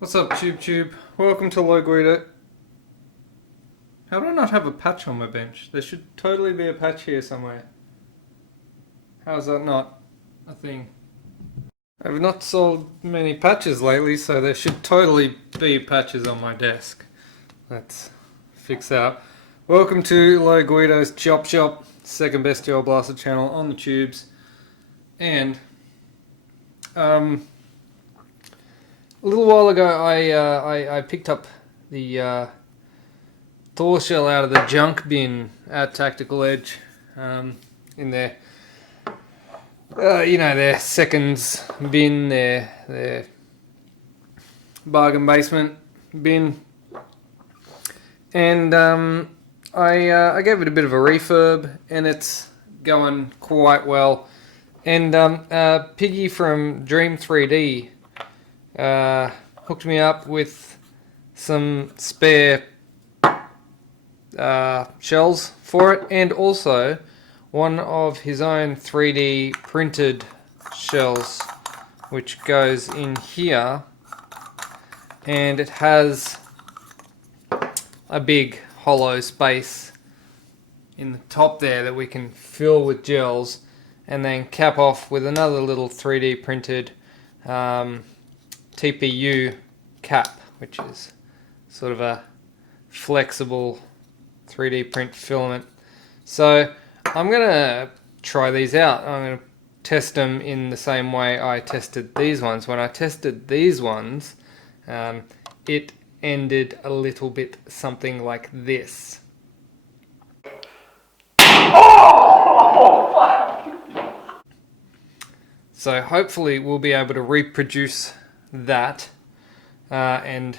What's up, Tube? Welcome to Low Guido. How do I not have a patch on my bench? There should totally be a patch here somewhere. How is that not a thing? I've not sold many patches lately, so there should totally be patches on my desk. Let's fix that up. Welcome to Low Guido's Chop Shop, second best Gel Blaster channel on the tubes. And a little while ago, I picked up the Thor shell out of the junk bin at Tactical Edge in their, their seconds bin, their bargain basement bin, and I gave it a bit of a refurb, and it's going quite well. And Piggy from Dream 3D hooked me up with some spare shells for it, and also one of his own 3D printed shells, which goes in here, and it has a big hollow space in the top there that we can fill with gels, and then cap off with another little 3D printed TPU cap, which is sort of a flexible 3D print filament. So I'm going to try these out. I'm going to test them in the same way I tested these ones. When I tested these ones, it ended a little bit something like this. So hopefully we'll be able to reproduce that and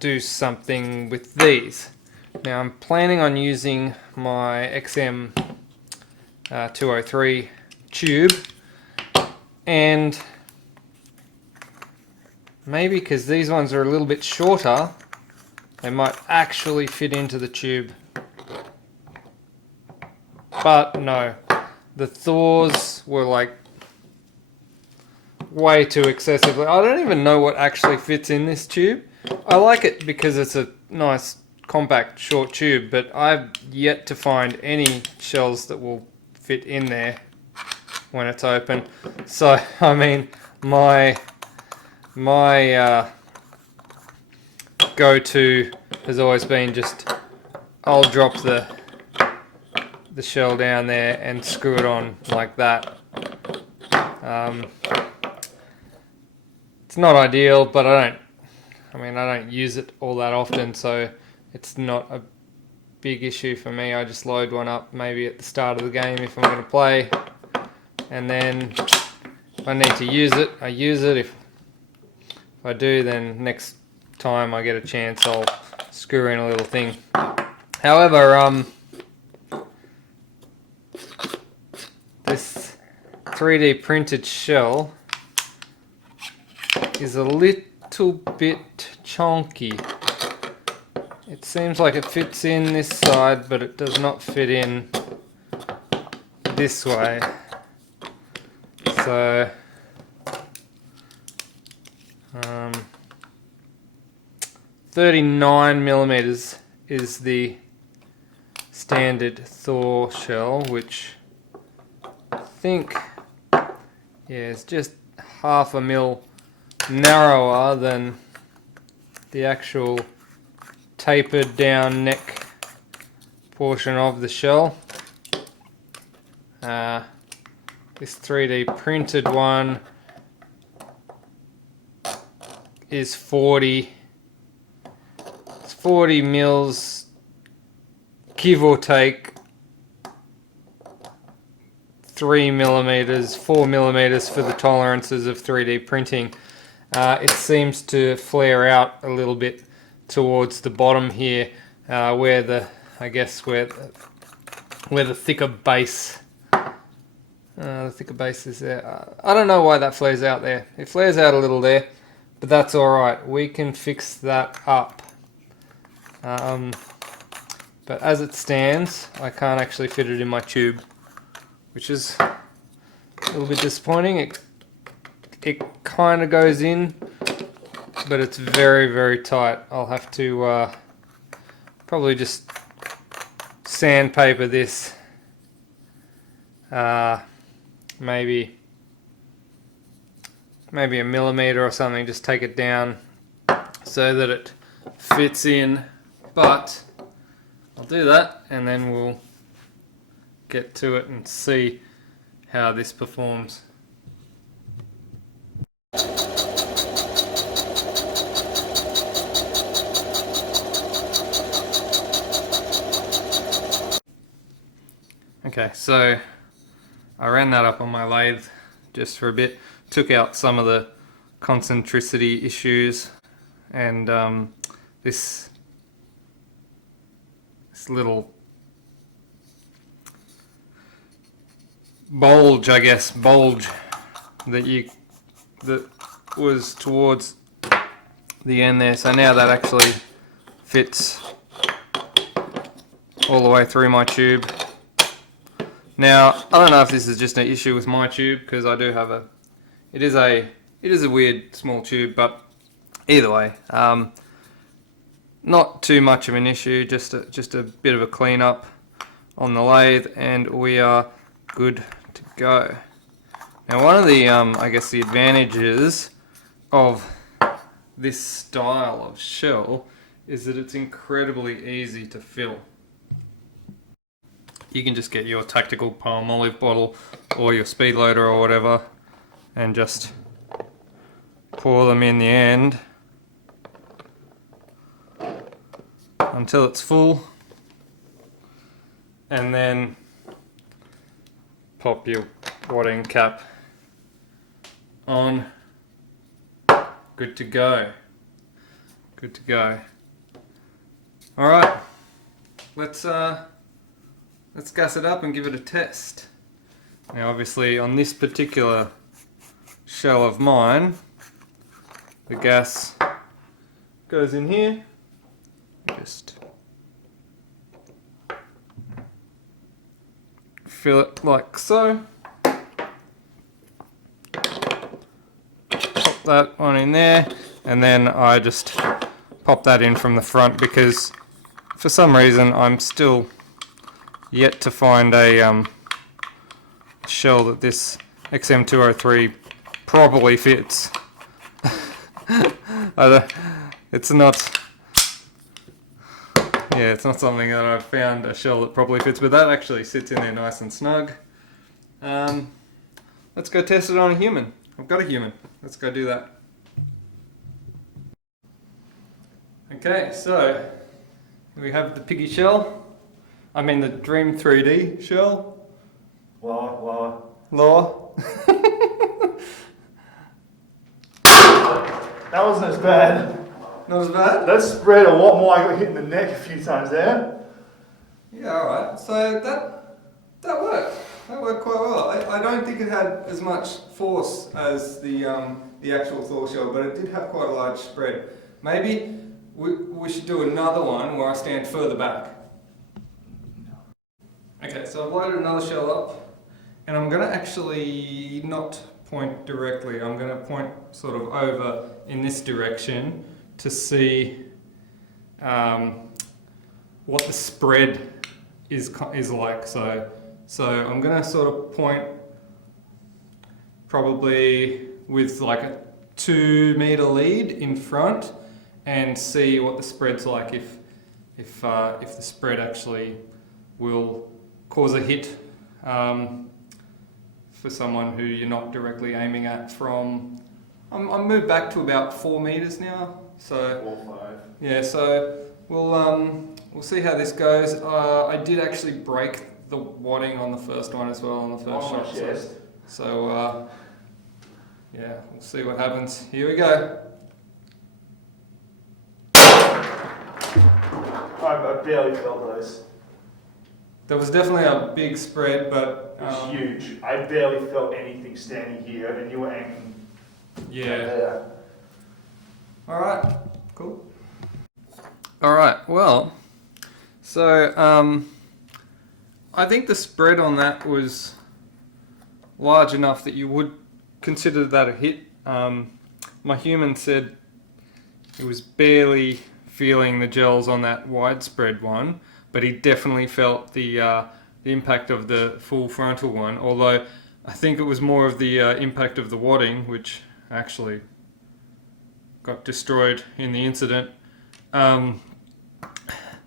do something with these. Now I'm planning on using my XM 203 tube, and maybe because these ones are a little bit shorter, they might actually fit into the tube. But no, the Thors were like way too excessive. I don't even know what actually fits in this tube. I like it because it's a nice compact short tube, but I've yet to find any shells that will fit in there when it's open. So I mean, my go-to has always been just I'll drop the shell down there and screw it on like that. It's not ideal, but I don't use it all that often, so it's not a big issue for me. I just load one up maybe at the start of the game if I'm going to play, and then if I need to use it, I use it. If I do, then next time I get a chance, I'll screw in a little thing. However, this 3D printed shell is a little bit chunky. It seems like it fits in this side, but it does not fit in this way. So 39 millimeters is the standard Thor shell, which I think, is just half a mil narrower than the actual tapered down neck portion of the shell. This 3D printed one is 40 mils, give or take 3 millimeters, 4 millimeters for the tolerances of 3D printing. It seems to flare out a little bit towards the bottom here, where the thicker base, is there. I don't know why that flares out there. It flares out a little there, but that's all right. We can fix that up. But as it stands, I can't actually fit it in my tube, which is a little bit disappointing. It kind of goes in but it's very, very tight. I'll have to probably just sandpaper this, maybe a millimeter or something, just take it down so that it fits in, but I'll do that and then we'll get to it and see how this performs. Okay, so I ran that up on my lathe just for a bit, took out some of the concentricity issues, and this little bulge that was towards the end there. So now that actually fits all the way through my tube. Now, I don't know if this is just an issue with my tube, because I do have it is a weird small tube, but either way, not too much of an issue, just a bit of a cleanup on the lathe, and we are good to go. Now, one of the, I guess the advantages of this style of shell is that it's incredibly easy to fill. You can just get your tactical Palmolive bottle or your speed loader or whatever and just pour them in the end until it's full, and then pop your wadding cap on. Good to go. Good to go. Alright, let's gas it up and give it a test. Now obviously on this particular shell of mine, the gas goes in here. Just fill it like so. Pop that one in there, and then I just pop that in from the front, because for some reason I'm still yet to find a shell that this XM203 properly fits. It's not something that I've found a shell that properly fits, but that actually sits in there nice and snug. Let's go test it on a human. I've got a human. Let's go do that. Okay, so we have the Piggy shell. I mean the Dream 3D shell. Lower. That wasn't as bad. Not as bad? That spread a lot more. I got hit in the neck a few times there. Yeah, alright. So that worked. That worked quite well. I don't think it had as much force as the actual Thor shell, but it did have quite a large spread. Maybe we should do another one where I stand further back. Okay, so I've loaded another shell up, and I'm going to actually not point directly. I'm going to point sort of over in this direction to see what the spread is like. So I'm going to sort of point probably with like a 2 meter lead in front and see what the spread's like, if the spread actually will cause a hit for someone who you're not directly aiming at from. I'm moved back to about 4 meters now, so 4 or 5. yeah. So we'll see how this goes. I did actually break the wadding on the first one as well, on the first shot. Yes. So yeah, we'll see what happens. Here we go. I barely felt those. There was definitely a big spread, but It was huge. I barely felt anything standing here, and you were aiming yeah. there. All right, cool. All right, well, so I think the spread on that was large enough that you would consider that a hit. My human said He was barely feeling the gels on that widespread one, but he definitely felt the impact of the full frontal one. Although I think it was more of the impact of the wadding, which actually got destroyed in the incident. The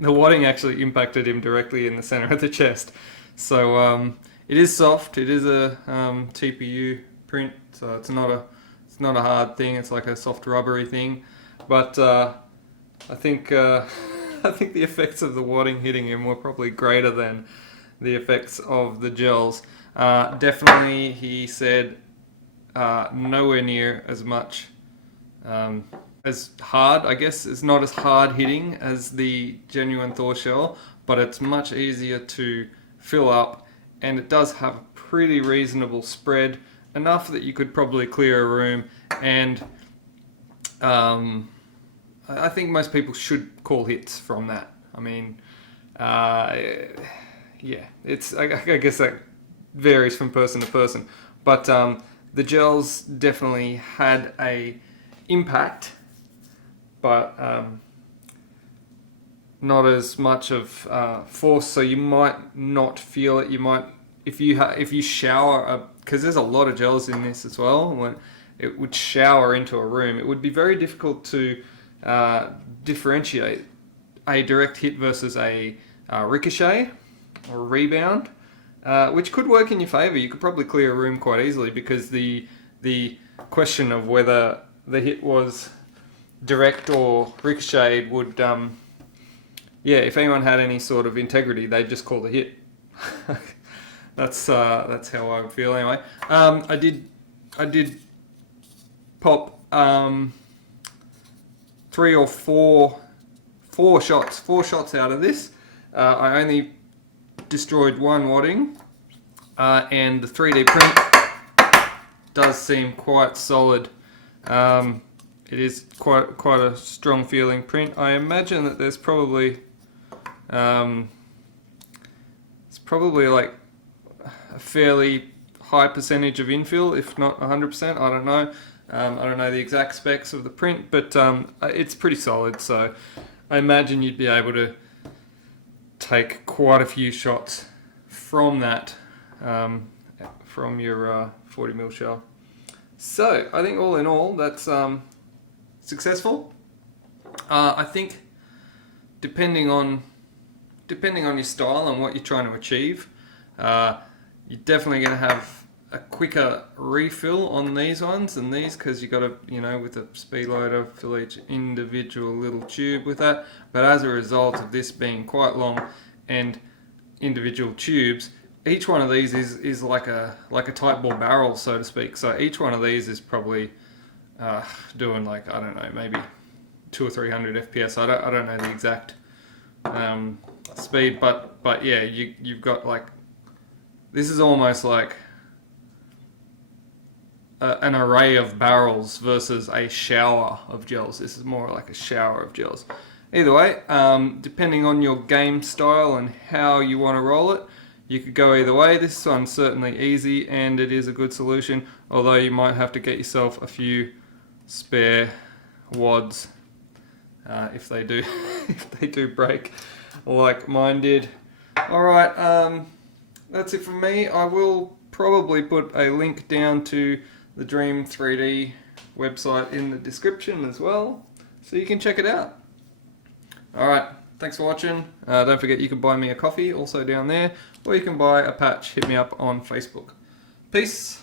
wadding actually impacted him directly in the center of the chest. So it is soft. It is a TPU print, so it's not a hard thing. It's like a soft rubbery thing. But I think I think the effects of the wadding hitting him were probably greater than the effects of the gels. Definitely, he said, nowhere near as much. As hard, I guess. It's not as hard hitting as the genuine Thor shell, but it's much easier to fill up, and it does have a pretty reasonable spread, enough that you could probably clear a room. And I think most people should call hits from that. I mean, yeah, it's. I guess that varies from person to person, but the gels definitely had a impact, but not as much of force. So you might not feel it. You might, if you shower, because there's a lot of gels in this as well. When it would shower into a room, it would be very difficult to differentiate a direct hit versus a ricochet or a rebound, which could work in your favor. You could probably clear a room quite easily, because the question of whether the hit was direct or ricocheted would, if anyone had any sort of integrity, they'd just call the hit. That's how I would feel anyway. I did pop 3 or 4 shots out of this. I only destroyed one wadding, and the 3D print does seem quite solid. It is quite a strong feeling print. I imagine that there's probably like a fairly high percentage of infill, if not 100%. I don't know. I don't know the exact specs of the print, but it's pretty solid. So I imagine you'd be able to take quite a few shots from that, from your 40mm shell. So I think all in all, that's successful. I think depending on your style and what you're trying to achieve, you're definitely going to have a quicker refill on these ones than these, because you got to, with a speed loader, fill each individual little tube with that. But as a result of this being quite long and individual tubes, each one of these is like a tight ball barrel, so to speak. So each one of these is probably doing, like, I don't know, maybe 200 or 300 FPS. I don't know the exact speed, but yeah, you've got, like, this is almost like an array of barrels versus a shower of gels. This is more like a shower of gels. Either way, depending on your game style and how you want to roll it, you could go either way. This one's certainly easy, and it is a good solution, although you might have to get yourself a few spare wads if they do break, like mine did. Alright, that's it from me. I will probably put a link down to the Dream 3D website in the description as well, so you can check it out. Alright, thanks for watching. Don't forget you can buy me a coffee, also down there, or you can buy a patch. Hit me up on Facebook. Peace.